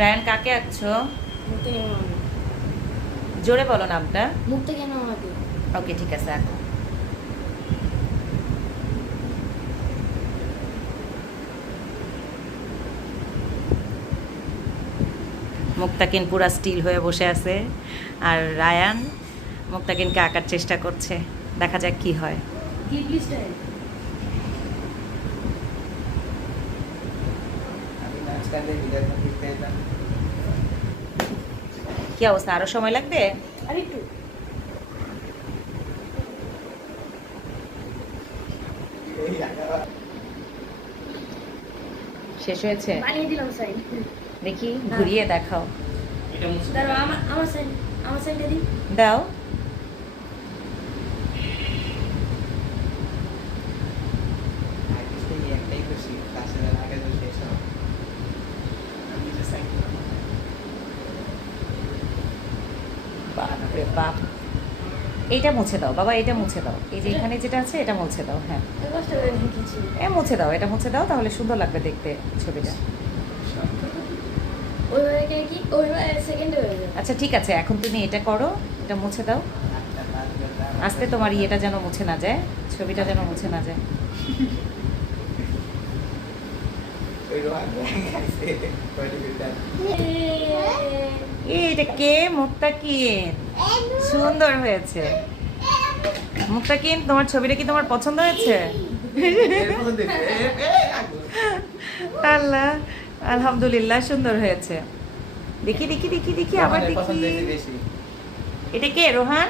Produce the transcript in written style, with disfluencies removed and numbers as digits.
Ryan কাকে আঁকছো? মুক্তাকিন মামাকে। জোরে বলো নামটা। মুক্তাকিন মামাকে। ওকে ঠিক আছে, আঁকো। মুক্তাকিন পুরা স্টিল হয়ে বসে আছে, আর রায়ান মুক্তাকিনকে আঁকার চেষ্টা করছে। দেখা যাক কি হয়। Ghibli style. কি অবস্থা, আরো সময় লাগবে? আর একটু। শেষ হয়েছে? বানিয়ে দিলাম সাইড। দেখি ঘুরিয়ে দেখাও। দাঁড়াও, আমার সাইডে দিই। দাও। বাপরে বাপ, এইটা মুছে দাও বাবা, এটা মুছে দাও। এই যে এখানে যেটা আছে এটা মুছে দাও। হ্যাঁ এই কষ্ট করে লিখেছি। মুছে দাও, এটা মুছে দাও, তাহলে সুন্দর লাগবে দেখতে ছবিটা। ওইভাবে কি ওইভাবে সেকেন্ডে হয়ে যাবে। আচ্ছা ঠিক আছে, এখন তুমি এটা করো, এটা মুছে দাও আস্তে, তোমার ইয়েটা যেন মুছে না যায়, ছবিটা যেন মুছে না যায়। এটা কে? মুক্তাকিন, সুন্দর হয়েছে। মুক্তাকিন, তোমার ছবিটা কি তোমার পছন্দ হয়েছে? আল্লাহ, আলহামদুলিল্লাহ, সুন্দর হয়েছে। দেখি দেখি দেখি দেখি আবার দেখি। এটা কে, রোহান?